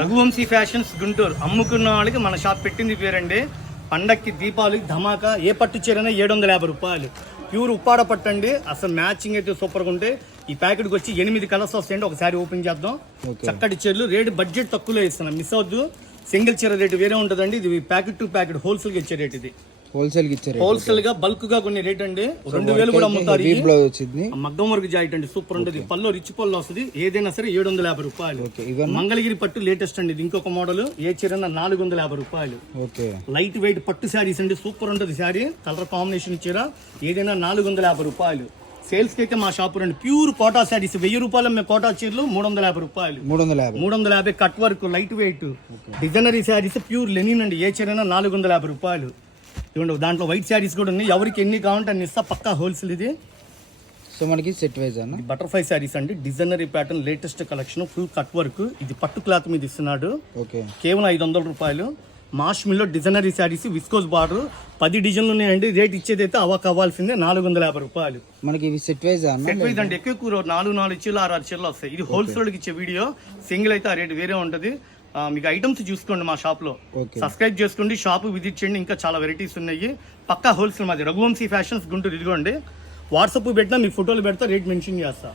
Raghuvanshi fashions Guntur అమ్ముకున్న వాళ్ళకి మన షాప్ పెట్టింది పేరండి. పండక్కి దీపావళికి ధమాకా ఏ పట్టు చీరైనా 750 రూపాయలు. ప్యూర్ ఉప్పాడ పట్టు అండి. అసలు మ్యాచింగ్ అయితే సూపర్గా ఉంటే ఈ ప్యాకెట్కి వచ్చి 8 కలర్స్ వస్తాయండి. ఒకసారి ఓపెన్ చేద్దాం. చక్కటి చీరలు రేటు బడ్జెట్ తక్కువలో ఇస్తున్నాం, మిస్ అవద్దు. సింగిల్ చీర రేటు వేరే ఉంటుందండి. ఇది ప్యాకెట్ టు ప్యాకెట్ హోల్సేల్గా ఇచ్చే రేట్. ఇది హోల్సేల్ గా బల్క్ గా కొన్ని రేట్ అండి. 2000 కూడా అమ్ముతారు. మగ్గం వర్క్ జాయిట్ అండి, సూపర్ ఉంటుంది. పళ్ళు రిచ్ పళ్ళు వస్తుంది. ఏదైనా సరే 750 రూపాయలు. మంగళగిరి పట్టు లేటెస్ట్ అండి. ఇది ఇంకొక మోడల్. ఏ చీరన్నా 450 రూపాయలు. లైట్ వెయిట్ పట్టు శారీస్ అండి, సూపర్ ఉంటుంది శారీ. కలర్ కాంబినేషన్ చీర ఏదైనా 450 రూపాయలు. సేల్స్ కి అయితే మా షాప్ రండి. ప్యూర్ కోటా శారీస్ 1000 రూపాయలు. మేము కోటా చీరలు 350 రూపాయలు. 350 cut work light weight designery saris pure linen అండి. ఏ చీరైనా 450 రూపాయలు. ఇవ్వండి, దాంట్లో వైట్ శారీస్ కూడా ఉన్నాయి. ఎవరికి ఎన్ని కావాలంటే అన్ని ఇస్తా, పక్కా హోల్సేల్. ఇది సో మనకి సెట్ వైజ్ అన్న బటర్ఫ్లై శారీస్ అండి. Designery pattern latest collection, full cut work. ఇది పట్టు క్లాత్ మీద ఇస్తున్నాడు. కేవలం 500 రూపాయలు. మాష్ మిల్లో డిజైనరీ శారీస్, విస్కోస్ బార్డర్ 10 డిజైన్లు ఉన్నాయండి. రేట్ ఇచ్చేది అయితే అవ్వాల్సిందే 450 రూపాయలు. మనకి సెట్ వైజ్ సెట్ వైజ్ అంటే ఎక్కువ 4 చీరలు 6 చీరలు వస్తాయి. ఇది హోల్సేల్కి ఇచ్చే వీడియో. సింగిల్ అయితే ఆ రేట్ వేరే ఉంటుంది. మీకు ఐటమ్స్ చూసుకోండి మా షాప్ లో, సబ్స్క్రైబ్ చేసుకోండి, షాప్ విజిట్ చేయండి. ఇంకా చాలా వెరైటీస్ ఉన్నాయి. పక్కా హోల్సేల్ మాది రఘువంశీ ఫ్యాషన్స్ గుంటూరు. ఇదిగోండి, వాట్సాప్ పెట్టినా మీ ఫోటోలు పెడతా, రేట్ మెన్షన్ చేస్తా.